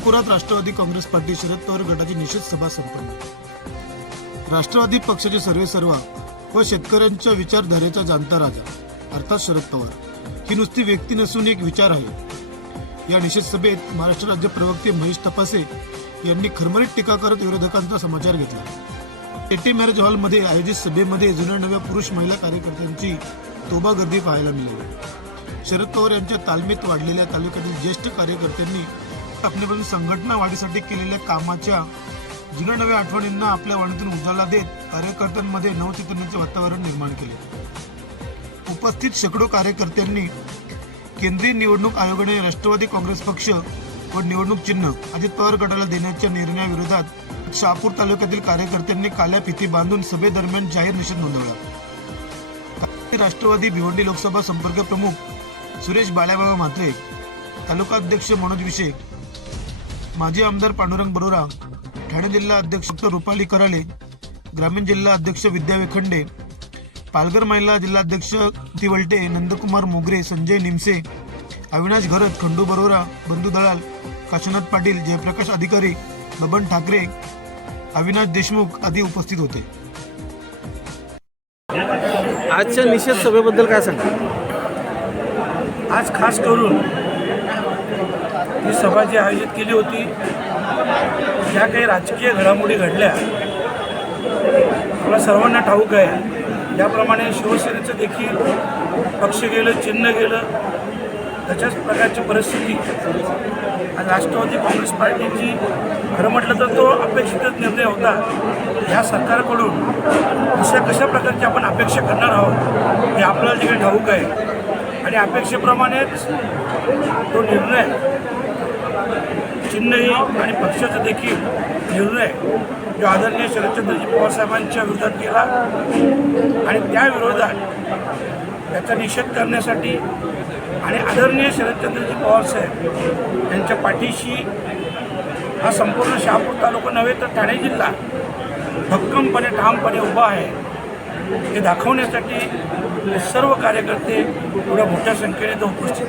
नागपुरात राष्ट्रवादी काँग्रेस पार्टी शरद पवार गटाची निषेध सभा संपन्न. राष्ट्रवादी पक्षाचे सर्वे सर्वा व शेतकऱ्यांच्या विचारधारेचा जाणता राजा अर्थात शरद पवार. ही नुसती व्यक्ती नसून एक विचार आहे. या निषेध सभेत महाराष्ट्र राज्य प्रवक्ते महेश तपासे यांनी खरमरीत टीका करत विरोधकांचा समाचार घेतला. एटी मॅरेज हॉलमध्ये आयोजित सभेमध्ये जुन्या नव्या पुरुष महिला कार्यकर्त्यांची तोबा गर्दी पाहायला मिळाली. शरद पवार यांच्या तालमीत वाढलेल्या तालुक्यातील ज्येष्ठ कार्यकर्त्यांनी आपल्यापासून संघटना वाढीसाठी केलेल्या कामाच्या जुन्या नव्या आठवणींना आपल्या वाणीतून उजाला देत कार्यकर्त्यांमध्ये नवचैतन्याचे वातावरण निर्माण केले. उपस्थित शेकडो कार्यकर्त्यांनी केंद्रीय निवडणूक आयोगाने राष्ट्रवादी काँग्रेस पक्ष व निवडणूक चिन्ह अजित पवार गटाला देण्याच्या निर्णयाविरोधात शहापूर तालुक्यातील कार्यकर्त्यांनी काल्या फिती बांधून सभेदरम्यान जाहीर निषेध नोंदवला. राष्ट्रवादी भिवंडी लोकसभा संपर्क प्रमुख सुरेश बाळ्याबाबा म्हात्रे तालुकाध्यक्ष मनोज विषे माजी आमदार पांडुरंग बरोरा ठाणे जिल्हा अध्यक्ष रुपाली कराले ग्रामीण जिल्हा अध्यक्ष विद्या वेखंडे पालघर महिला जिल्हाध्यक्ष तिवलटे नंदकुमार मोगरे संजय निमसे अविनाश घरत खंडू बरोरा बंधू दळाल काशीनाथ पाटील जयप्रकाश अधिकारी बबन ठाकरे अविनाश देशमुख आदी उपस्थित होते. आजच्या निषेध सभेबद्दल काय सांगा आज खास करून ही सभा जी आयोजित केली होती ज्या काही राजकीय घडामोडी घडल्या मला सर्वांना ठाऊक आहे. ज्याप्रमाणे शिवसेनेचं देखील पक्ष गेलं चिन्ह गेलं तशाच प्रकारची परिस्थिती. आणि राष्ट्रवादी काँग्रेस पार्टीची खरं म्हटलं तर तो अपेक्षितच निर्णय होता. ह्या सरकारकडून दुसऱ्या कशा प्रकारची आपण अपेक्षा करणार आहोत हे आपल्याला जे काही ठाऊक आहे. आणि अपेक्षेप्रमाणेच तो निर्णय चिन्हही आणि पक्षाचा देखील निर्णय जो आदरणीय शरदचंद्रजी पवार साहेबांच्या विरोधात केला आणि त्या विरोधात त्याचा निषेध करण्यासाठी आणि आदरणीय शरदचंद्रजी पवारसाहेब यांच्या पाठीशी हा संपूर्ण शहापूर तालुका नव्हे तर ठाणे जिल्हा भक्कमपणे ठामपणे उभा आहे. हे दाखवण्यासाठी सर्व कार्यकर्ते एवढ्या मोठ्या संख्येने तो उपस्थित